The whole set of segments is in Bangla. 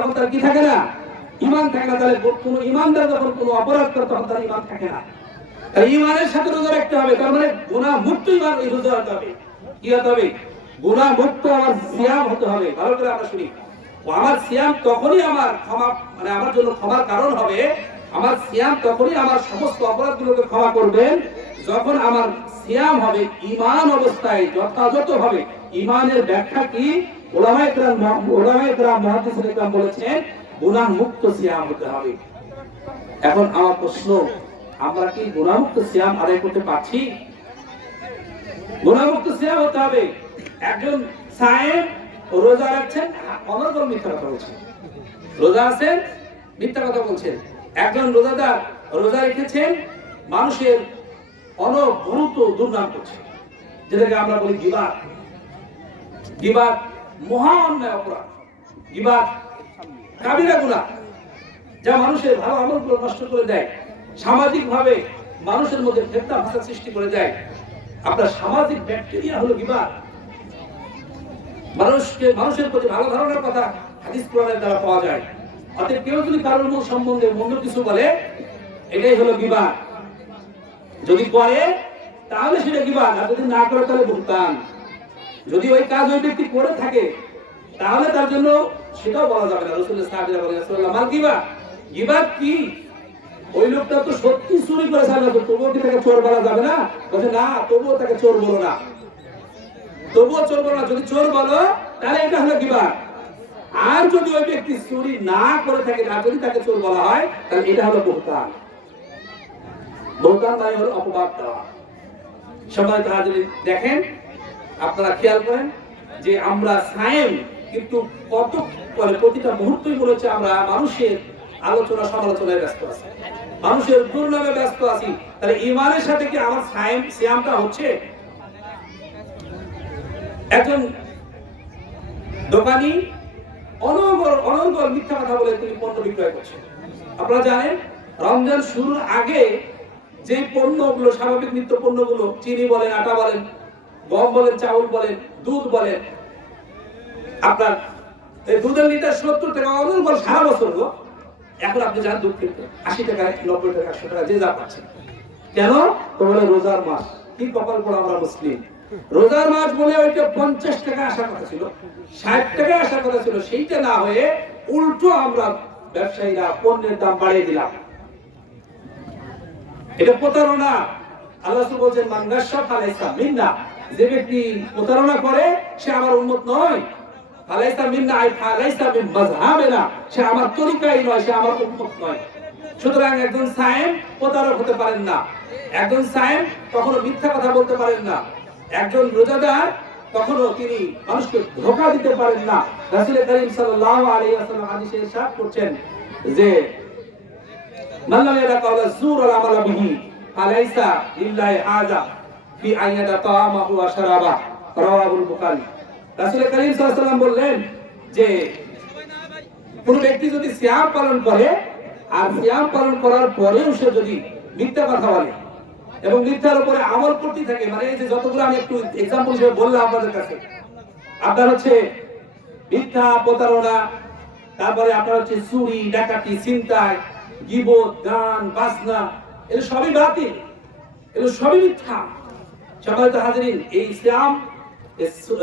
তখন তার কি থাকে না? ঈমান থাকে না। তাহলে কোন ঈমানদার যখন কোনো অপরাধ করে তখন তার ঈমান থাকে না। তাই ঈমানের সাথে রোজা রাখতে হবে। তার মানে গুনাহ মুক্ত ঈমান এই রোজা রাখতে হবে। কি হতে হবে? গুনাহ মুক্ত আমার সিয়াম হতে হবে। ভালো করে আমরা শুনি। আমার সিয়াম তখনই আমার ক্ষমা, মানে আমার জন্য ক্ষমার কারণ হবে। আমার সিয়াম তখনই আমার সমস্ত অপরাধগুলোকে ক্ষমা করবেন যখন আমার সিয়াম হবে ঈমান অবস্থায় যথাযথভাবে। ঈমানের ব্যাখ্যা কি? উলামায়ে কেরাম মুহাদ্দিসিনে কেরাম বলেছেন গুনাহ মুক্ত সিয়াম হতে হবে। এখন আমার প্রশ্ন, আমরা কি গুনাহ মুক্ত সিয়াম আদায় করতে পারছি? গুনাহ মুক্ত সিয়াম হতে হবে। একজন সায়েম রোজা রাখছেন, অনর্গল মিথ্যা কথা বলছেন। রোজা আছেন, মিথ্যা কথা বলছেন। একজন রোজাদার রোজা রেখেছেন, মানুষের অনবরত দুর্নাম করছে, যেটাকে আমরা বলি গীবাত। গীবাত মহা অন্যায় অপরাধ। গীবাত কাবিরা গুনাহ, যা মানুষের ভালো আমলগুলো নষ্ট করে দেয়, সামাজিক ভাবে মানুষের মধ্যে ফিতনা ফাসাদ সৃষ্টি করে দেয়। আপনার সামাজিক ব্যাকটেরিয়া হলো গীবাত। মানুষের প্রতি ভালো ধারণার কথা হাদিস কোরআনের দ্বারা পাওয়া যায়। অতএব কেউ যদি কারোর মুখ সম্বন্ধে মন্দ কিছু বলে, এটাই হলো গীবাত। যদি করে তাহলে সেটা গীবাত, আর যদি না করে তাহলে বুহতান। যদি ওই কাজ ওই ব্যক্তি করে থাকে তাহলে তার জন্য সেটাও বলা যাবে না। রাসূলুল্লাহ সাহাবীরা বলেন, রাসূলুল্লাহ মাল গীবাত। গীবাত কি? ওই লোকটা তো সত্যি চুরি করে সারা, তবুও কি তাকে চোর বলা যাবে না? বলে না, তবুও তাকে চোর বলো না, তবুও চোর বলো না। যদি চোর বলো তাহলে এটা হলো গীবাত। আর যদি ওই ব্যক্তি চুরি না করে থাকে, না যদি তাকে চোর বলা হয়, তাহলে এটা হলো বুহতান। বুহতান মানে হলো অপবাদ দেওয়া। সম্মানিত হাজিরিন, দেখেন, আপনারা খেয়াল করেন যে আমরা সায়েম, কিন্তু কত করে প্রতিটা মুহূর্তই মনে হচ্ছে আমরা মানুষের আলোচনা সমালোচনায় ব্যস্ত আছি, মানুষের দুর্নামে ব্যস্ত আছি। তাহলে ঈমানের সাথে কি আমার সিয়ামটা হচ্ছে? একজন দোকানি অনর্গল মিথ্যা কথা বলে তিনি পণ্য বিক্রয় করছেন। আপনারা জানেন রমজান শুরুর আগে যে পণ্যগুলো, স্বাভাবিক নিত্য পণ্যগুলো, চিনি বলেন, আটা বলেন, গম বলেন, চাউল বলেন, দুধ বলেন, আপনার এই দুধের লিটার 70 টাকা অনর্গল সারা বছর গো। এখন আপনি যান দুধ কিনতে 80 টাকা, 90 টাকা, 100 টাকা, যে যা পাচ্ছেন। কেন? তো বলে রোজার মাস। কি কপাল পড়া আমরা মুসলিম! রোজার মাস বলে ওইটা 50 টাকা আসার কথা ছিল, 60 টাকা আসার কথা ছিল, সেইটা না হয়ে উল্টো আমরা ব্যবসায়ীরা পণ্যের দাম বাড়িয়ে দিলাম। এটা প্রতারণা। আল্লাহ রাসূল বলেন, মান গাশশা ফালাইসা মিন্না। যে ব্যক্তি প্রতারণা করে সে আমার উম্মত নয়। ফালাইসা মিন্না আই ফালাইসা মিন মাযহাবিনা, সে আমার তরিকাই নয়, সে আমার উম্মত নয়। সুতরাং একজন সায়েম প্রতারক হতে পারেন না। একজন সায়েম কখনো মিথ্যা কথা বলতে পারেন না। একজন রোজাদার কখনো তিনি মানুষকে ধোঁকা দিতে পারেন না। রাসূল করিম সাল্লাল্লাহু আলাইহি ওয়াসাল্লাম হাদিসে ইরশাদ করছেন যে মান লাম ইয়াদা কাওলা যুর ওয়াল আমালা বিহি ফালাইসা লিল্লাহি হাজা ফি আইয়াদা তাআমাহু ওয়া শারাবা, রাওয়াহুল বুখারী। রাসূল করিম সাল্লাল্লাহু আলাইহি ওয়াসাল্লাম বললেন যে কোন ব্যক্তি যদি সিয়াম পালন করে, আর সিয়াম পালন করার পরেও সে যদি মিথ্যা কথা বলে এবং মিথ্যার উপরে আমল করতে থাকে, মানে এই যে যতগুলো আমি একটু एग्जांपल হিসেবে বললাম আপনাদের কাছে, আপনার হচ্ছে মিথ্যা, প্রতারণা, তারপরে আপনার হচ্ছে চুরি, ডাকাতি, ছিনতাই, গীবত, গান, বাজনা, এগুলো সবই বাতিল, এগুলো সবই মিথ্যা। সম্মানিত হাজিরিন, এই সিয়াম,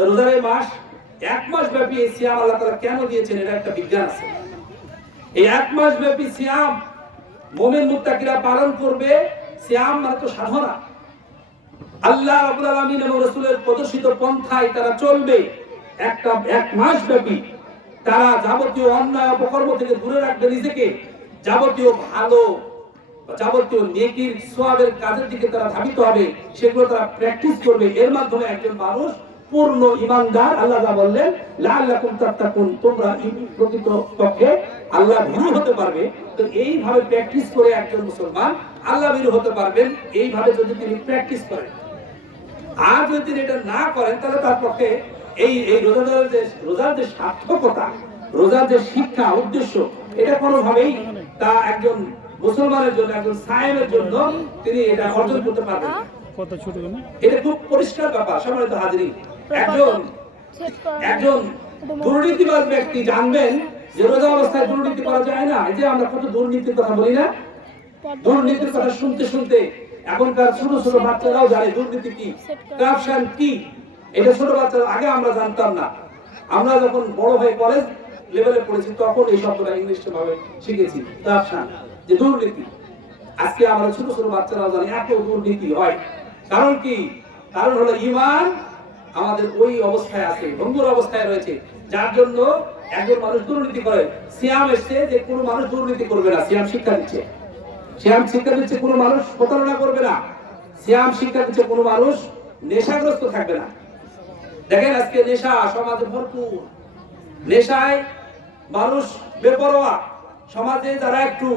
রোজার মাস, 1 মাস ব্যাপী এই সিয়াম আল্লাহ তাআলা কেন দিয়েছেন? এটা একটা বিজ্ঞান আছে। এই 1 মাস ব্যাপী সিয়াম মুমিন মুত্তাকিরা পালন করবে। সিয়াম মানে তো সাধনা। আল্লাহ রাব্বুল আলামিন এবং রাসূলের প্রদর্শিত পন্থায় তারা চলবে। 1 মাস ব্যাপী তারা যাবতীয় অন্যায় অপকর্ম থেকে দূরে রাখবে নিজেকে। যাবতীয় ভালো, যাবতীয় নেকির সওয়াবের কাজের দিকে তারা ধাবিত হবে, সেগুলো তারা প্র্যাকটিস করবে। এর মাধ্যমে একজন মানুষ পূর্ণ ঈমানদার। আল্লাহ যা বললেন, লাআল্লাকুম তাত্তাকুন, তোমরা প্রকৃত পক্ষে আল্লাহ ভীরু হতে পারবে। তো এইভাবে প্র্যাকটিস করে একজন মুসলমান আল্লাহ ভীরু হতে পারবেন, এইভাবে যদি তিনি প্র্যাকটিস করেন। আর যদি তিনি এটা না করেন, তাহলে তার পক্ষে এই রোজার যে সার্থকতা, রোজার যে শিক্ষা, উদ্দেশ্য, এটা কোনোভাবেই তা একজন মুসলমানের জন্য, একজন সায়েমের জন্য তিনি এটা অর্জন করতে পারবেন না। এটা খুব পরিষ্কার ব্যাপার। সম্মানিত হাজিরিন, একজন দুর্নীতিবাজ ব্যক্তি জানবেন যে রোজা অবস্থায় দুর্নীতি করা যায় না। এই যে আমরা কত দুর্নীতির কথা বলি না, দুর্নীতির কথা শুনতে শুনতে এখনকার ছোট ছোট বাচ্চারাও জানে দুর্নীতি কি, কারপ্শন কি। এটা ছোট বাচ্চারা আগে আমরা জানতাম না। আমরা যখন বড় হয়ে কলেজ লেভেলে পড়েছি তখন এই শব্দটা ইংলিশে ভাবে শিখেছি, কারপ্শন, যে দুর্নীতি। আজকে আমরা ছোট ছোট বাচ্চারাও জানি এত দুর্নীতি হয়। কারণ কি? কারণ হলো ঈমান আমাদের ওই অবস্থায় আছে, ভঙ্গুর অবস্থায় রয়েছে, যার জন্য একজন মানুষ দুর্নীতি করে। সিয়াম এসছে যে কোনো মানুষ দুর্নীতি করবে না, সিয়াম শিক্ষা দিচ্ছে। সিয়াম শিক্ষা দিচ্ছে কোনো মানুষ প্রতারণা করবে না। সিয়াম শিক্ষা দিচ্ছে কোনো মানুষ নেশাগ্রস্ত থাকবে না। দেখেন আজকে নেশা সমাজে ভরপুর, নেশায় মানুষ বেপরোয়া। সমাজে যারা একটু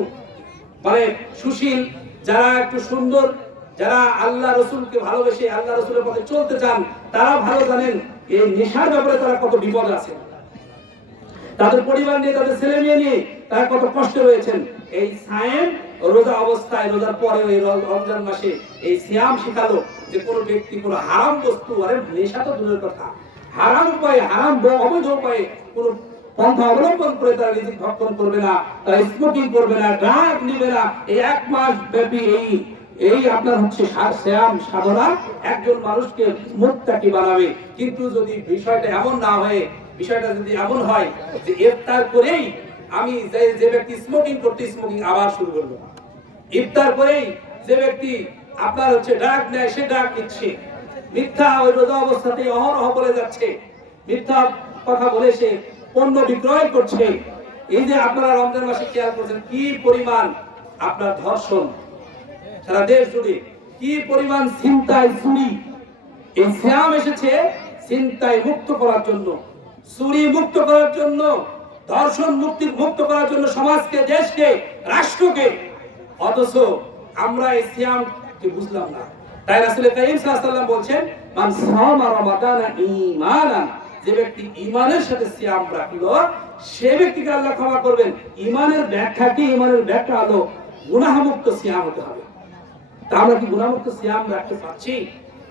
মানে সুশীল, যারা একটু সুন্দর, যারা আল্লাহ রসুলকে ভালোবেসে আল্লাহ রসুলের পথে চলতে চান, তারা ভালো জানেন এই নেশার ব্যাপারে তারা কত বিপদ আছে। তাদের পরিবার নিয়ে, তাদের ছেলে মেয়ে নিয়ে তারা কত কষ্ট রয়েছেন। এই সায়েম রোজা অবস্থায়, রোজার পরে ওই রমজান মাসে এই সিয়াম শিখালো যে কোনো ব্যক্তি কোনো হারাম বস্তু, আরে নেশা তো দূরের কথা, হারাম উপায়ে, হারাম অবৈধ উপায়ে কোনো পন্থা অবলম্বন করে তারা রিজিক ভক্ষণ করবে না, তারা স্মোকিং করবে না, ড্রাগ নিবে না। এই এক মাস ব্যাপী এই আপনার হচ্ছে সিয়াম সাধনা একজন মানুষকে মুত্তাকি বানাবে। কিন্তু যদি বিষয়টা এমন না হয়, বিষয়টা যদি এমন হয় যে ইফতার করেই আমি যে ব্যক্তি স্মোকিং করতে, স্মোকিং আবার শুরু করবো, ইফতার করেই যে ব্যক্তি আপনার হচ্ছে ড্রাগ নেয়, সে ড্রাগ নিচ্ছে, মিথ্যা ওই রোজা অবস্থাতে অহরহ বলে যাচ্ছে, মিথ্যা কথা বলে সে পণ্য বিক্রয় করছে। এই যে আপনারা রমজান মাসে খেয়াল করছেন কি পরিমাণ আপনার ধর্ষণ সারা দেশ জুড়ে, কি পরিমাণ ছিনতাই, চুরি। এই সিয়াম এসেছে ছিনতাই মুক্ত করার জন্য, চুরি মুক্ত করার জন্য, ধর্ষণ মুক্ত করার জন্য সমাজকে, দেশকে, রাষ্ট্রকে। অথচ আমরা এই সিয়ামকে বুঝলাম না। তাই রাসূল কারীম সাল্লাল্লাহু আলাইহি ওয়াসাল্লাম বলছেন, মান সামা রমাদানা ঈমানান, যে ব্যক্তি ঈমানের সাথে সিয়াম রাখলো সে ব্যক্তিকে আল্লাহ ক্ষমা করবেন। ঈমানের ব্যাখ্যা কি? ঈমানের ব্যাখ্যা হলো গুনাহমুক্ত সিয়াম হতে হবে। তা আমরা কি গুনাহমুক্ত সিয়াম রাখতে পারছি?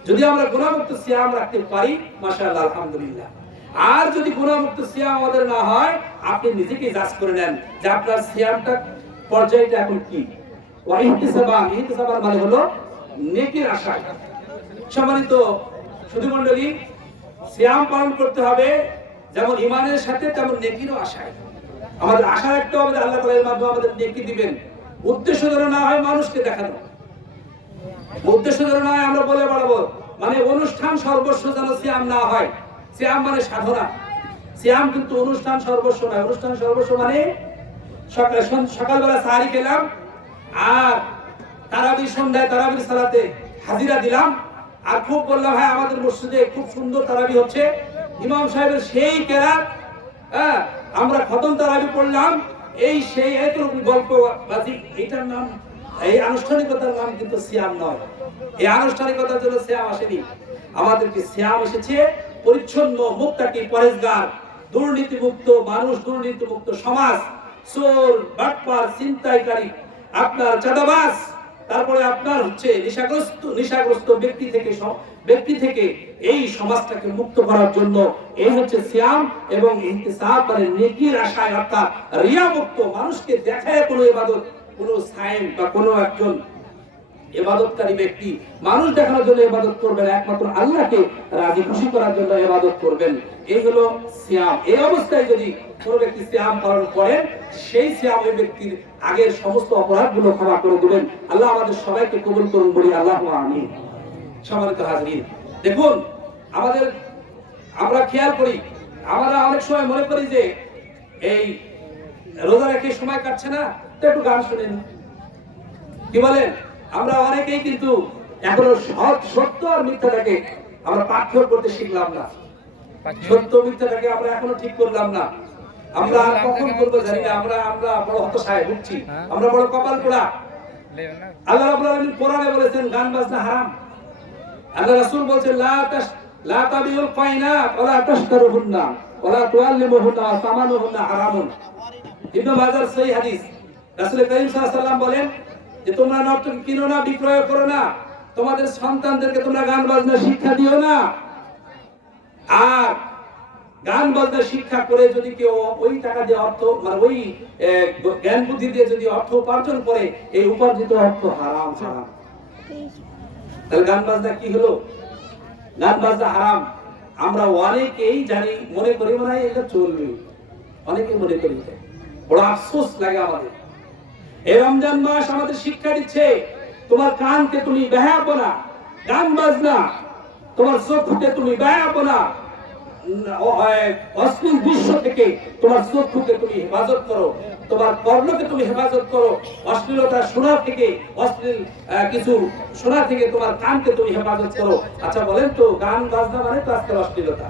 যদি আমরা গুনাহমুক্ত সিয়াম রাখতে পারি, মাশাআল্লাহ, আলহামদুলিল্লাহ। আর যদি গুনাহমুক্ত সিয়াম আমাদের না হয়, আপনি নিজেকে জাজ করে নেন যে আপনার সিয়ামটা পর্যায়টা এখন কি। ওয়া ইহতিসাবান, ইহতিসাবান মানে হলো নেকির আশায়। সম্মানিত সুধীমণ্ডলী, সিয়াম পালন করতে হবে যেমন ঈমানের সাথে, তেমন নেকিরও আশায়। আমাদের আশা রাখতে হবে যে আল্লাহ তাআলা এর মাধ্যমে আমাদের নেকি দিবেন। উদ্দেশ্য যেন না হয় মানুষকে দেখানো, উদ্দেশ্য যেন না হয় আমরা বলে বেড়াবো, মানে অনুষ্ঠান সর্বস্ব যেন সিয়াম না হয়। সিয়াম মানে সাধনা। সিয়াম কিন্তু অনুষ্ঠান সর্বস্ব নয়। অনুষ্ঠান সর্বস্ব মানে সকালবেলা সাহারি খেলাম আর তারাবির সন্ধ্যায় তারাবির সালাতে হাজিরা দিলাম, আর খুব বললাম হ্যাঁ আমাদের মসজিদে খুব সুন্দর তারাবি হচ্ছে, ইমাম সাহেবের সেই কেরাত, হ্যাঁ আমরা খতম তারাবি পড়লাম, এই সেই একরকম গল্পবাজি, এটার নাম, এই আনুষ্ঠানিকতার নাম কিন্তু সিয়াম নয়। এই আনুষ্ঠানিকতার জন্য সিয়াম আসেনি। আমাদেরকে সিয়াম এসেছে পরিচ্ছন্ন, মুত্তাকি, পরেজগার, দুর্নীতি মুক্ত মানুষ, দুর্নীতি মুক্ত সমাজ, চোর, বাটপার, ছিনতাইকারী, আপনার চাঁদাবাজ, তারপরে আপনার হচ্ছে নেশাগ্রস্ত ব্যক্তি থেকে এই সমাজটাকে মুক্ত করার জন্য এই হচ্ছে সিয়াম এবং ইহতিসাব, মানে নেকির আশায়, অর্থাৎ রিয়া মুক্ত। মানুষকে দেখায় কোনো ইবাদত, কোনো সায়েম বা কোনো একজন ইবাদতকারী ব্যক্তি মানুষ দেখানোর জন্য ইবাদত করবেন, একমাত্র আল্লাহকে রাজি খুশি করার জন্য ইবাদত করবেন। এই হলো সিয়াম। এই অবস্থায় যদি কোনো ব্যক্তি সিয়াম পালন করেন, সেই সিয়াম ওই ব্যক্তির আগের সমস্ত অপরাধগুলো ক্ষমা করে দেবেন। আল্লাহ আমাদের সবাইকে কবুল করুন, বলি আল্লাহুম্মা আমিন। সম্মানিত হাজিরিন, দেখুন আমরা খেয়াল করি, আমরা অনেক সময় মনে করি যে এই রোজা রেখে সময় কাটছে না, তো একটু গান শুনেন, কি বলেন? আমরা অনেকেই কিন্তু এখনো সত্য আর মিথ্যাটাকে আমরা পার্থক্য করতে শিখলাম না। সত্য মিথ্যাটাকে আমরা এখনো ঠিক করলাম না। আমরা কখন করবো জানি না। আমরা বড় হতাশায় ভুগছি, আমরা বড় কপাল পোড়া। আল্লাহ রাব্বুল আলামিন কোরআনে বলেছেন গান বাজনা হারাম। আল্লাহ রাসূল বলেছেন লা তাবিউল কায়নাত ওয়া লা তাশতারুহুন্না ওয়া লা তুআল্লিমুহুন্না ওয়া সামানুহুন্না হারামুন। ইবনে মাজার সহিহ হাদিস। রাসূল কারীম সাল্লাল্লাহু আলাইহি ওয়াসাল্লাম বলেন যে তোমরা নর্তকী কিনো না, বিক্রয় করো না, তোমাদের সন্তানদেরকে তোমরা গান বাজনা শিক্ষা দিও না। আর গান বাজনা শিক্ষা করে যদি কেউ ওই টাকা দিয়ে অর্থ মানে ওই জ্ঞান বুদ্ধি দিয়ে যদি অর্থ উপার্জন করে, এই উপার্জিত অর্থ হারাম হারাম। তাহলে গান বাজনা কি হলো? গান বাজনা হারাম। আমরা অনেকেই জানি, মনে করি মনে হয় এটা চলবে, অনেকে মনে করি। বড় আফসোস লাগে আমাদের। এই রমজান মাস আমাদের শিক্ষা দিচ্ছে, তোমার কানকে তুমি বেহায়াবো না গান বাজনা, তোমার চোখকে তুমি বেহায়াবো না অশ্লীল দৃশ্য থেকে, তোমার চোখকে তুমি হেফাজত করো, তোমার কর্ণকে তুমি হেফাজত করো, অশ্লীলতা শোনা থেকে, অশ্লীল কিছু শোনা থেকে তোমার কানকে তুমি হেফাজত করো। আচ্ছা বলেন তো, গান বাজনা মানে তো আজকাল অশ্লীলতা।